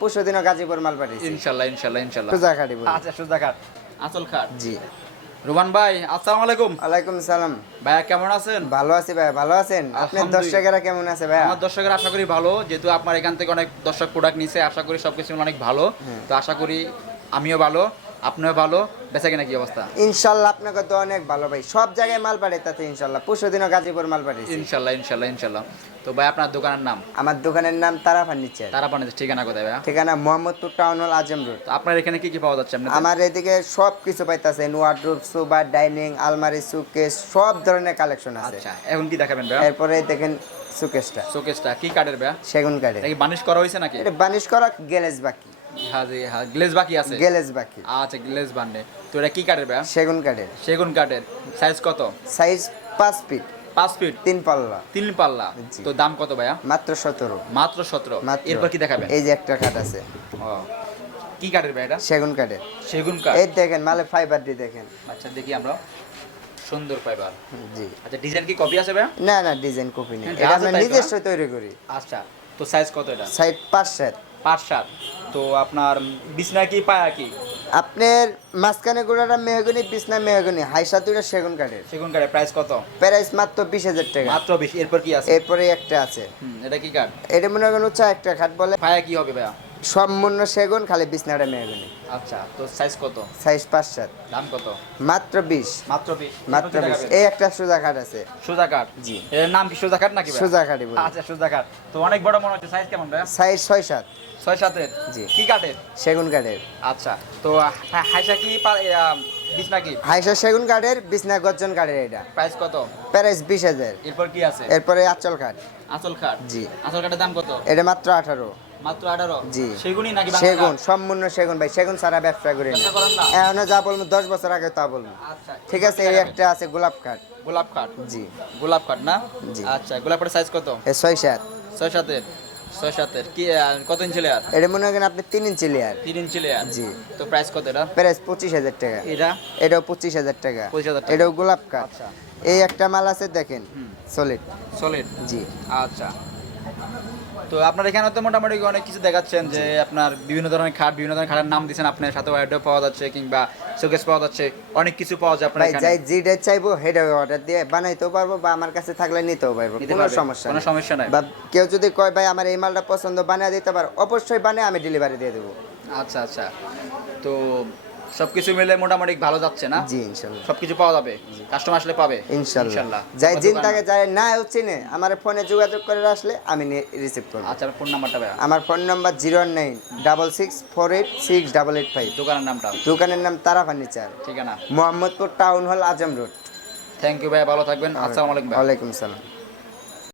পরশু দিনও গাজীপুর মাল পাঠিয়েছি। ইনশাল্লাহ ইনশাল্লাহ ইনশাল্লাহ। সুজা খাটি আচ্ছা সুজা খাট। আসল খাট। জি। রুমান ভাই আসসালামু আলাইকুম। সালাম। ভাইয়া কেমন আছেন? ভালো আছি ভাই ভালো আছেন? আপনার। দর্শকেরা কেমন আছে ভাই আমার দর্শকেরা আশা করি ভালো। যেহেতু আপনার এখান থেকে অনেক দর্শক প্রোডাক্ট নিছে আশা করি সবকিছু অনেক ভালো। তো আশা করি আমিও ভালো। আপনিও ভালো বেচা কিনা কি অবস্থা? ইনশাল্লাহ আপনাকে তো অনেক ভালো ভাই। সব জায়গায় মাল পাঠাই তাতে ইনশাল্লাহ। পরশু দিনও গাজীপুর মাল পাঠিয়েছি ইনশাল্লাহ ইনশাল্লাহ ইনশাল্লাহ। তো ভাই আপনার দোকানের নাম? আমার দোকানের নাম তারা ফার্নিচার তারা পানিতে ঠিকানা কোথায় ভাইয়া? ঠিকানা মোহাম্মদপুর টাউন হল আজম রোড। আপনার এখানে কি কি পাওয়া যাচ্ছে আপনার আমার এদিকে সব কিছু পাইতাছেন। ওয়ার্ডরোব সোফা ডাইনিং আলমারি সুকেস সব ধরনের কালেকশন আছে। আচ্ছা এখন কি দেখাবেন ভাইয়া? এরপরে দেখেন সুকেসটা শোকেসটা কি কাঠের ভাইয়া? সেগুন কাঠের এটা কি বানিশ করা হয়েছে নাকি? এটা বানিশ করা গ্যালেজ বাকি। হ্যাঁ হ্যাঁ গ্লেজ বাকি আছে? গ্যালেজ বাকি। আচ্ছা গ্লেজ বান্ডে তো এটা কি কাঠের সেগুন কাঠের। সেগুন কাঠের। সাইজ কত? সাইজ পাঁচ ফিট। পাঁচ ফিট? তিন পাল্লা। তিন পাল্লা। তো দাম কত ভাইয়া? মাত্র সতেরো। মাত্র সতেরো। এরপর কি দেখাবেন এই যে একটা কাঠ আছে। ও। কি কাঠের ভাই এটা? সেগুন কাঠের। সেগুন কাঠ। এই দেখেন মালে ফাইবার দিয়ে দেখেন। আচ্ছা দেখি আমরা। সুন্দর ফাইবার জি। আচ্ছা ডিজাইন কি কপি আছে না না ডিজাইন কপি নেই। হ্যাঁ, এটা আমরা নিজস্ব তৈরি করি। আচ্ছা তো সাইজ কত এটা? সাইড পাঁচ সাত পাঁচ সাত। তো আপনার বিছনা কি পায়া কি? আপনার মাঝখানে গোড়াটা মেহগনি বিছনা মেহগনি। হাইসা দুইটা সেগুন কাঠের। সেগুন কাঠের প্রাইস কত? প্রাইস মাত্র বিশ হাজার টাকা। মাত্র বিশ এরপর কি আছে? এরপরে একটা আছে। এটা কি কাঠ? এটা মনে করেন হচ্ছে একটা খাট বলে। পায়া কি হবে ভাইয়া? সম্পূর্ণ সেগুন খালি বিছনাটা মেহগনি আচ্ছা তো সাইজ কত? সাইজ পাঁচ সাত। দাম কত? মাত্র বিশ। মাত্র বিশ। মাত্র বিশ। এই একটা সোজা খাট আছে। সোজা কাঠ? জি। এর নাম কি সোজা কাঠ নাকি? সোজা আচ্ছা সোজা কাঠ। তো অনেক বড় মনে হচ্ছে। সাইজ কেমন ভাইয়া সাইজ ছয় সাত। ছয় সাতের? জি। কি কাঠের? সেগুন কাঠের। আচ্ছা তো হাইসা কি পা- বিছনা কি? হাইসা সেগুন কাঠের বিছনা গর্জন কাঠের এটা। প্রাইস কত? প্রাইস বিশ হাজার। এরপর কি আছে? এরপরে আচল কাঠ। আসল কাঠ? জি। আসল কাঠের দাম কত? এটা মাত্র আঠারো। মাত্র আঠারো? জি। সেগুনই নাকি সেগুন সম্পূর্ণ সেগুন ভাই সেগুন সারা ব্যবসা করি না। ব্যবসা করেন না? এখনও যা বলব দশ বছর আগে তা বলব। আচ্ছা ঠিক আছে এই একটা আছে গোলাপ কাঠ। গোলাপ কাঠ? জি। গোলাপ কাঠ না? জি। আচ্ছা গোলাপ কাঠের সাইজ কত? এ ছয় সাত। ছয় সাতের ছয় সাতের। কি কত ইঞ্চি লেয়ার এটা মনে করেন আপনি তিন ইঞ্চি লেয়ার তিন ইঞ্চি লেয়ার জি। তো প্রাইস কত এটা? প্রাইস পঁচিশ হাজার টাকা। এটা? এটাও পঁচিশ হাজার টাকা। 25,000 টাকা। এটাও গোলাপ কাঠ। আচ্ছা। এই একটা মাল আছে দেখেন। সলিড সলিড জি। আচ্ছা। তো আপনার এখানে তো মোটামুটি অনেক কিছু দেখাচ্ছেন যে আপনার বিভিন্ন ধরনের খাট বিভিন্ন ধরনের খাটের নাম দিচ্ছেন আপনার সাথে ওয়াইডও পাওয়া যাচ্ছে কিংবা শোকেস পাওয়া যাচ্ছে অনেক কিছু পাওয়া যায় আপনার এখানে। যাই যেটা চাইব সেটা অর্ডার দিয়ে বানাইতেও পারব বা আমার কাছে থাকলে নিতেও পারব কোনো সমস্যা কোনো সমস্যা নাই। বা কেউ যদি কয় ভাই আমার এই মালটা পছন্দ বানিয়ে দিতে পারো অবশ্যই বানিয়ে আমি ডেলিভারি দিয়ে দেবো। আচ্ছা আচ্ছা। তো সবকিছু মিলে মোটামুটি ভালো যাচ্ছে না? জি সবকিছু পাওয়া যাবে? কাস্টমার আসলে পাবে? ইনশাল্লাহ। যাই দিন থাকে যাই না হচ্ছে না আমার ফোনে যোগাযোগ করে আসলে আমি রিসিভ করব। আচ্ছা ফোন নাম্বারটা ভাইয়া। আমার phone number zero nine double six four eight six double eight five. দোকানের নামটা? দোকানের নাম তারা ফার্নিচার। ঠিকানা? Mohammadpur town hall Azam road thank you ভাই ভালো থাকবেন। আসসালামু আলাইকুম ভাই সালাম।